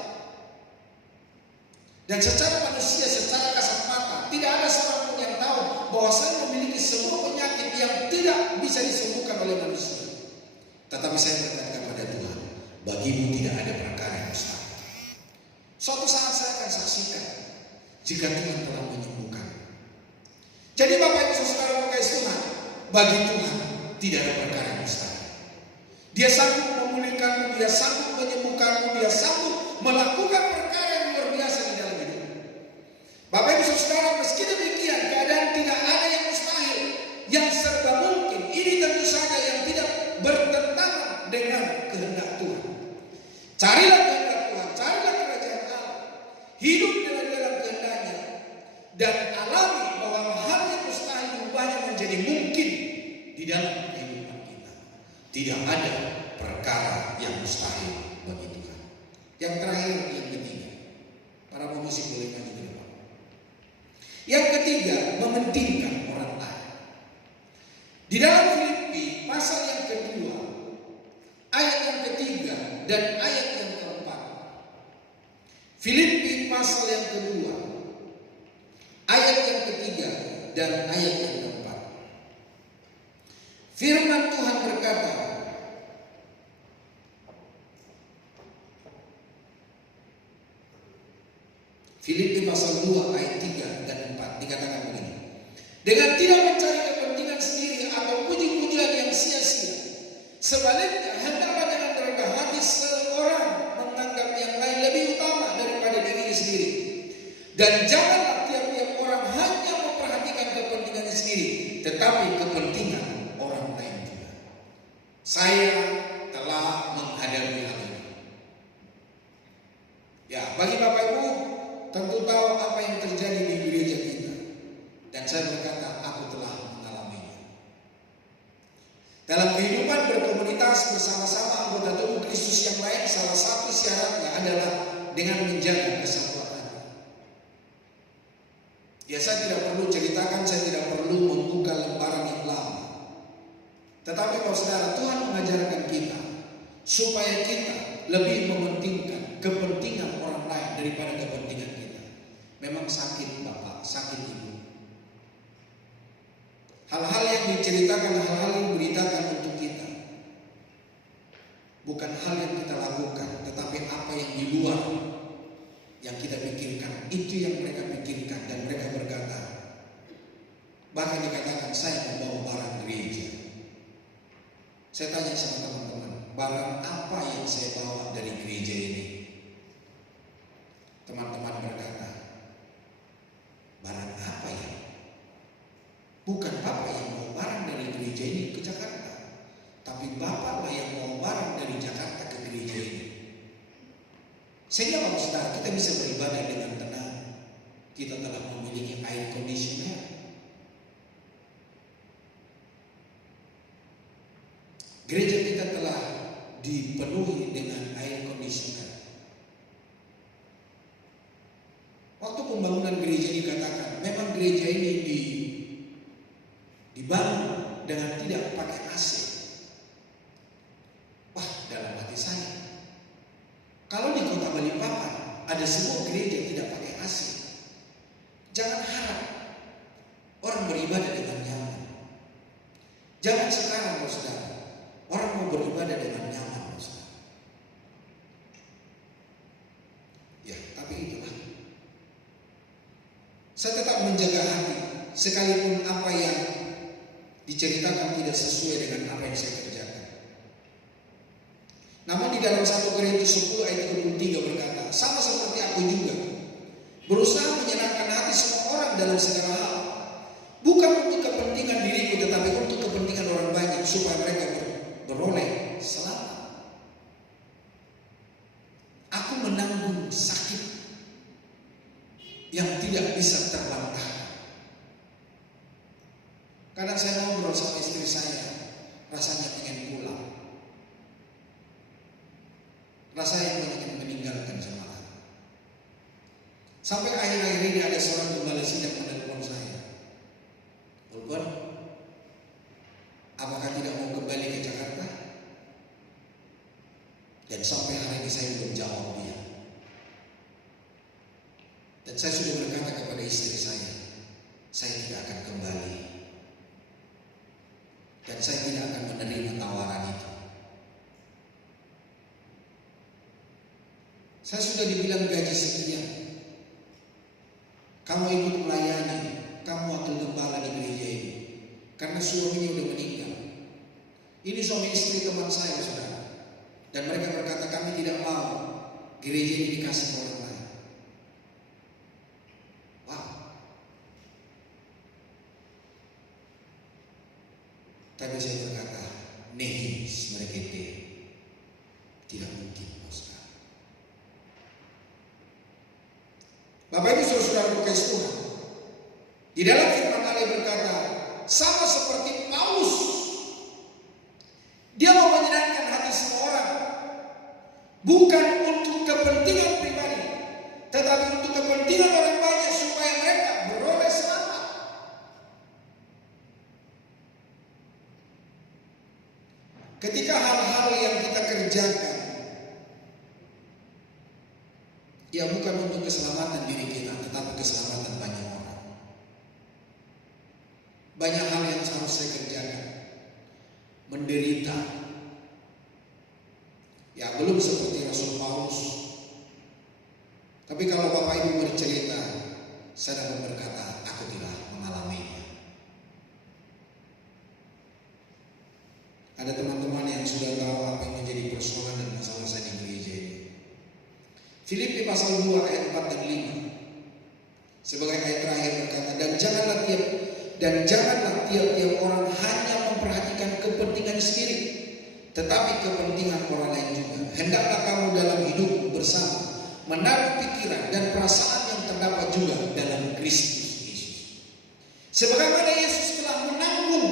Dan secara manusia, secara kasat mata, tidak ada seorang pun yang tahu bahwa saya memiliki sebuah penyakit yang tidak bisa disembuhkan oleh manusia. Tetapi saya berkata kepada Tuhan, bagimu tidak ada perkara yang mustahil. Suatu saat saya akan saksikan jika Tuhan telah menyembuhkan. Jadi Bapak Ibu Saudara mengasihi Tuhan, bagi Tuhan tidak ada perkara yang mustahil. Dia sanggup memulihkanmu, dia sanggup menyembuhkanmu, dia sanggup melakukan perkara yang luar biasa di dalam hidup. Bapak Ibu Saudara, meski demikian keadaan tidak ada yang mustahil, yang serba mungkin. Ini tentu saja yang tidak bertentangan dengan kehendak Tuhan. Carilah kehendak Tuhan, carilah kerajaan Allah, hidup dalam kehendaknya, dan alami bahwa hal yang mustahil berubahnya menjadi mungkin di dalam kehidupan kita. Tidak ada perkara yang mustahil bagi Tuhan. Yang terakhir, yang ketiga, para pemusik boleh maju ke depan. Yang ketiga, mementingkan orang lain. Di dalam Filipi pasal yang kedua, ayat yang ketiga dan ayat yang keempat. Filipi pasal yang kedua, ayat yang ketiga dan ayat yang keempat. Firman Tuhan berkata, Filipi pasal 2 ayat 3 dan 4 dikatakan begini. Dengan tidak mencari kepentingan sendiri atau puji-pujian yang sia-sia. Sebaliknya, hendaklah dengan rendah hati seorang menganggap yang lain lebih utama daripada dirinya sendiri. Dan janganlah tiap-tiap orang hanya memperhatikan kepentingannya sendiri, tetapi kepentingan orang lain juga. Saya telah menghadapi hal ini. Ya, bagi Bapak Ibu tentu tahu apa yang terjadi di gereja kita. Dan saya berkata, aku telah mengalaminya. Dalam kehidupan berkomunitas bersama-sama anggota tubuh Kristus yang lain, salah satu syaratnya adalah dengan menjaga kesatuan hati. Ya, saya tidak perlu ceritakan, saya tidak perlu membuka lembaran yang lama. Tetapi kalau saudara, Tuhan mengajarkan kita supaya kita lebih mementingkan kepentingan orang lain daripada kepentingan kita. Memang sakit Bapak, sakit Ibu. Hal-hal yang diceritakan, hal-hal yang diberitakan untuk kita, bukan hal yang kita lakukan, tetapi apa yang di luar yang kita pikirkan, itu yang mereka pikirkan. Dan mereka berkata, bahkan dikatakan, saya membawa barang gereja. Saya tanya sama teman-teman, barang apa yang saya bawa dari gereja ini? Teman-teman berkata, barang apa ya? Bukan Bapak yang mau barang dari gereja ini ke Jakarta, tapi Bapaklah yang mau barang dari Jakarta ke gereja ini. Sehingga kalau saudara kita bisa beribadah dengan tenang, kita telah memiliki air conditioner. Gereja kita telah dipenuhi dengan air conditioner. Waktu pembangunan gereja dikatakan, memang gereja ini dibangun dengan tidak pakai AC. Wah, dalam hati saya, kalau di kota Balikpapan ada sebuah gereja tidak pakai AC, jangan harap orang beribadah dengan nyaman. Jangan sekarang, saudara, orang mau beribadah dengan nyaman, saudara. Ya, tapi itulah. Saya tetap menjaga hati, sekalipun apa yang diceritakan tidak sesuai dengan apa yang saya kerjakan. Namun di dalam 1 Korintus 10 ayat 23 berkata, sama seperti aku juga berusaha menyenangkan hati semua orang segala hal. Bukan untuk kepentingan diriku, tetapi untuk kepentingan orang banyak, supaya mereka beroleh selamat. Aku menanggung sakit yang tidak bisa terbantahkan. Kadang saya ngobrol sama istri saya, rasanya ingin pulang. Rasanya ingin meninggalkan jemaat. Sampai akhir-akhir ini ada seorang gembala sidang menelpon saya. Ulpan, apakah tidak mau kembali ke Jakarta? Dan sampai hari ini saya belum jawab dia. Dan saya sudah berkata kepada istri saya tidak akan kembali. Dan saya tidak akan menerima tawaran itu. Saya sudah dibilang gaji sekian. Kamu ikut melayani, kamu wakil gembala di gereja ini. Karena suaminya udah meninggal. Ini suami istri teman saya, saudara. Dan mereka berkata, kami tidak mau gereja ini dikasih orang lain. Wow. Tapi saya berkata, nihis mereka tidak mungkin, saudara. Bapak Ibu saudara berkasih Tuhan, di dalam firman Allah berkata, sama seperti Paulus, dia mau menyenangkan hati semua orang, bukan untuk kepentingan pribadi, tetapi untuk kepentingan orang banyak, supaya mereka beroleh selamat. Ketika hal-hal yang kita kerjakan, ya bukan untuk keselamatan diri kita, tetapi keselamatan banyak orang. Banyak hal yang harus saya kerjakan. Menderita. Ya belum seperti Rasul Paulus. Tapi kalau Bapak Ibu bercerita, saya dapat berkata, aku tidak mengalaminya. Ada teman-teman yang sudah tahu apa yang menjadi persoalan dan masalah saya di gereja ini. Filipi pasal 2 ayat 4 dan 5 sebagai ayat terakhir berkata, dan janganlah tiap-tiap orang hanya memperhatikan kepentingan sendiri, tetapi kepentingan orang lain juga. Hendaklah kamu dalam hidupmu bersama menaruh pikiran dan perasaan yang terdapat juga dalam Kristus Yesus. Sebagaimana Yesus telah menanggung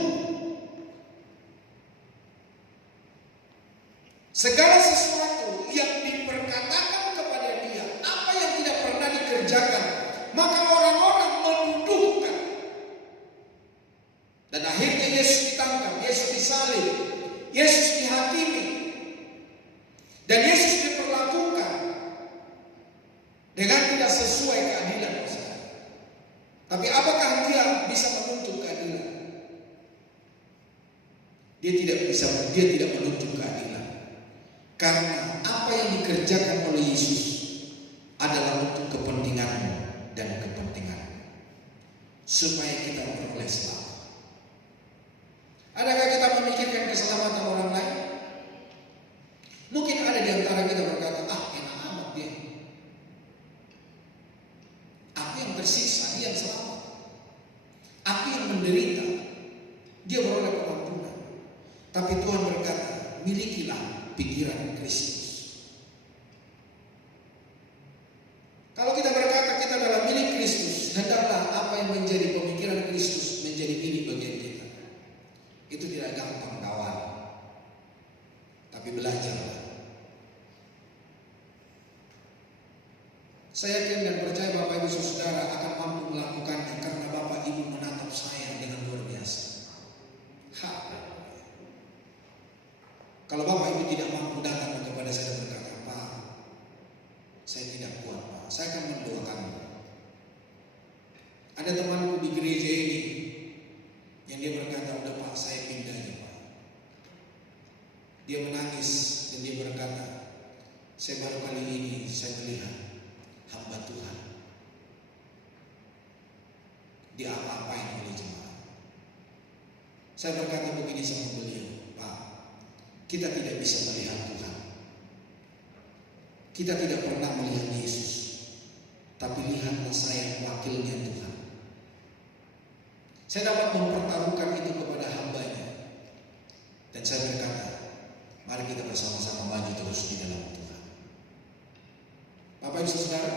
segala sesuatu yang diperkatakan kepada dia, apa yang tidak pernah dikerjakan, maka orang-orang menuduhkan. Dan akhirnya Yesus ditangkap, Yesus disalib, Yesus dihakimi, dan Yesus diperlakukan dengan tidak sesuai keadilan. Tapi apakah dia bisa menuntut keadilan? Dia tidak menuntut keadilan. Karena apa yang dikerjakan oleh Yesus adalah untuk kepentinganmu dan kepentinganmu, supaya kita beroleh selamat. Adakah kita memikirkan keselamatan orang lain? Mungkin ada di antara kita berkata, enak amat dia. Aku yang tersiksa, dia yang selamat. Aku yang menderita, dia beroleh pengampunan. Tapi Tuhan berkata, milikilah pikiran Kristus. Kalau kita berkata kita adalah milik Kristus, hendaklah apa yang menjadi pemikiran Kristus menjadi milik bagian kita. Itu tidak gampang, kawan. Tapi belajarlah. Saya yakin dan percaya Bapak Ibu Saudara akan mampu melakukannya karena Bapak Ibu menatap saya dengan luar biasa. Kalau Bapak Ibu tidak mampu datang kepada saya dan berkata, Pak, saya tidak kuat, Pak, saya akan mendoakan. Ada temanku di gereja ini yang dia berkata, udah Pak, saya pindah aja Pak. Dia menangis dan dia berkata, saya baru kali ini saya melihat hamba Tuhan diapa-apain oleh jemaat. Saya berkata begini sama beliau, Pak, kita tidak bisa melihat Tuhan. Kita tidak pernah melihat Yesus. Tapi lihatlah saya wakilnya Tuhan. Saya dapat mempertaruhkan itu kepada hamba-Nya. Dan saya berkata, mari kita bersama-sama maju terus di dalam Tuhan. Bapak Ibu Saudara,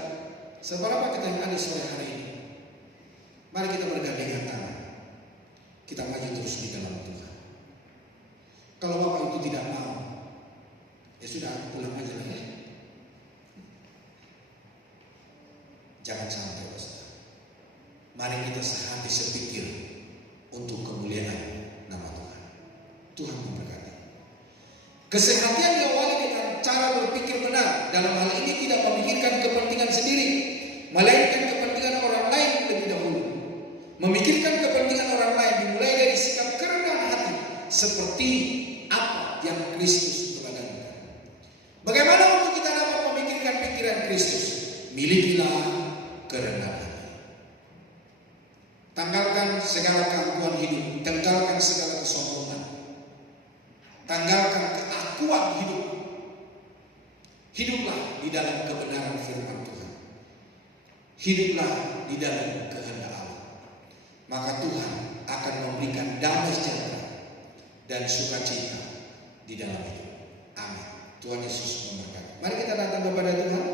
seberapa kita yang ada sore hari ini, mari kita bergandengan tangan. Kita maju terus di dalam Tuhan. Kalau Bapak itu tidak mau, ya sudah, aku pulang aja lah ya. Jangan sampai, Saudara. Mari kita sehati sepikir untuk kemuliaan nama Tuhan. Tuhan memberkati. Kesehatan diawali dengan cara berpikir benar. Dalam hal ini tidak memikirkan kepentingan sendiri, melainkan kepentingan orang lain lebih dahulu. Memikirkan kepentingan orang lain dimulai dari sikap kerendahan hati, seperti apa yang Kristus teladankan. Bagaimana untuk kita dapat memikirkan pikiran Kristus? Milikilah kerendahan hati. Tanggalkan segala keangkuhan hidup, tinggalkan segala kesombongan. Tanggalkan keakuan hidup. Hiduplah di dalam kebenaran firman Tuhan. Hiduplah di dalam kehendak Allah. Maka Tuhan akan memberikan damai sejahtera dan sukacita di dalam hidup. Amin. Tuhan Yesus memberkati. Mari kita datang kepada Tuhan.